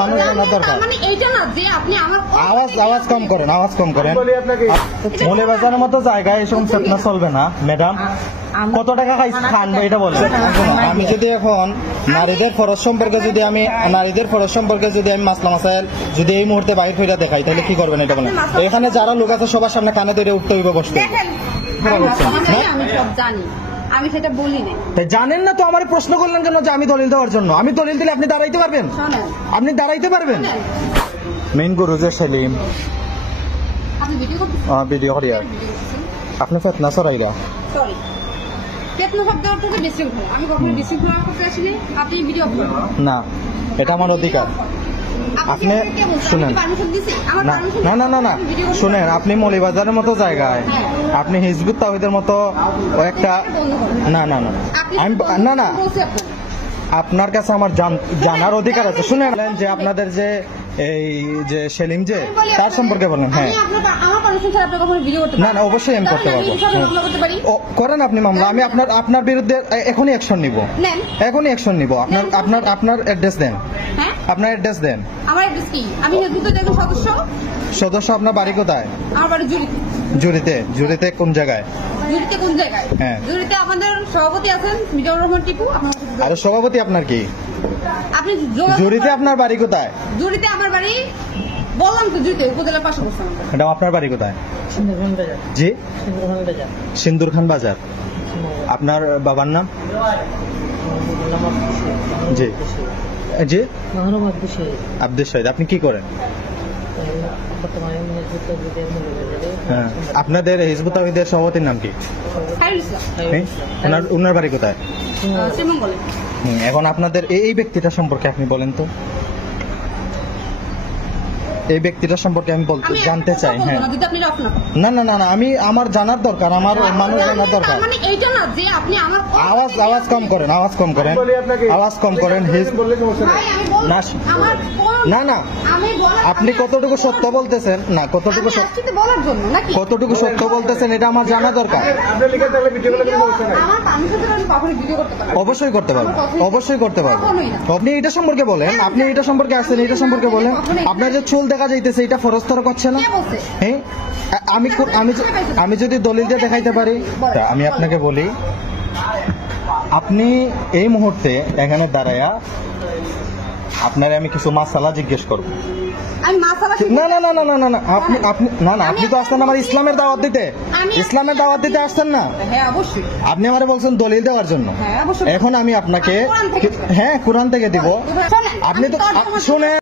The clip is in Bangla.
মানুষ জানার দরকার। মানে এইটা না যে আপনি আমার আওয়াজ কম করেন, আওয়াজ কম করেন। মৌলভীবাজারের মতো জায়গায় এসব চেতনা চলবে না ম্যাডাম। কত টাকা খান এটা বলেন। আমি যদি এখন নারীদের ফরজ সম্পর্কে যদি আমি মাসলা মাসাইল যদি এই মুহূর্তে বাইরে ফিরে দেখাই তাহলে কি করবেন এটা বলেন। এখানে যারা লোক আছে সবার সামনে কানে ধরে উঠতে হইবে, বসতে হইবে। আমি সব জানি, আমি সেটা বলি না। জানেন না তো আমার প্রশ্ন করলেন কেন যে আমি দলিল দেওয়ার জন্য? আমি দলিল দিলে আপনি দাঁড়াইতে পারবেন? আপনি দাঁড়াইতে পারবেন? মেইন গুরু যে সেলিম আপনি ভিডিও করিয়া আপনি ফেতনা সরাইরা সরি ফেতনা শব্দ অর্থ হচ্ছে বিশৃঙ্খলা। আমি কখনো বিশৃঙ্খলা করতে আসিনি। আপনি ভিডিও না, এটা আমার অধিকার। আপনি শুনেন, না শুনেন, আপনি মৌলভীবাজারের মতো জায়গায় আপনি হিজবুত তাওহীদের মতো একটা না আপনার কাছে আমার জানার অধিকার আছে। শুনেন যে আপনাদের যে এই যে সেলিম যে তার সম্পর্কে বলেন। হ্যাঁ না অবশ্যই আমি করতে পারবো। করেন আপনি মামলা, আমি আপনার বিরুদ্ধে এখনই অ্যাকশন নিব, এখনই অ্যাকশন নিব। আপনার অ্যাড্রেস দেন, আপনার অ্যাড্রেস দেন। আমার অ্যাড্রেস কি? আমি হিজবুতের একজন সদস্য। আপনার বাড়ি কোথায়? আমার বাড়ি জুরিতে। জুরিতে কোন জায়গায়? হ্যাঁ, জুরিতে আমাদের সভাপতি আছেন মিজানুর রহমান টিপু। আরে সভাপতি আপনার কি? আপনি জুরিতে আপনার বাড়ি কোথায়? জুরিতে আমার বাড়ি বললাম তো, জুরিতে উপজেলার পাশে বসলাম। ম্যাডাম আপনার বাড়ি কোথায়? জি, সিন্দুর খান বাজার। আপনার বাবার নাম? জি জি আব্দুল শহীদ। আপনি কি করেন? হ্যাঁ, আপনাদের হিজবুত তাওহীদের সভাপতির নাম কি? ওনার বাড়ি কোথায়? এখন আপনাদের এই ব্যক্তিটা সম্পর্কে আপনি বলেন তো। এই ব্যক্তিটার সম্পর্কে আমি জানতে চাই। হ্যাঁ না আমি আমার জানার দরকার, আমার মানুষ জানার দরকার। আওয়াজ কম করেন, আওয়াজ কম করেন। না আপনি কতটুকু সত্য বলতেছেন, না কতটুকু সত্য বলতেছেন এটা আমার জানা দরকার। অবশ্যই করতে পারবো। আপনি এটা সম্পর্কে বলেন, আপনি এটা সম্পর্কে আসছেন, এটা সম্পর্কে বলেন। আপনার যে চুল দেখা যাইতেছে এটা ফরজ তরক হচ্ছে না? হ্যাঁ, আমি যদি দলিল দিয়ে দেখাইতে পারি। আমি আপনাকে বলি, আপনি এই মুহূর্তে এখানে দাঁড়ায়া আপনারে আমি কিছু মাসালা জিজ্ঞেস করবো। না আপনি তো আসছেন আমার ইসলামের দাওয়াত দিতে আসছেন না? আপনি আমারে বলছেন দলিল দেওয়ার জন্য। এখন আমি আপনাকে কোরআন থেকে দিব। আপনি তো শুনে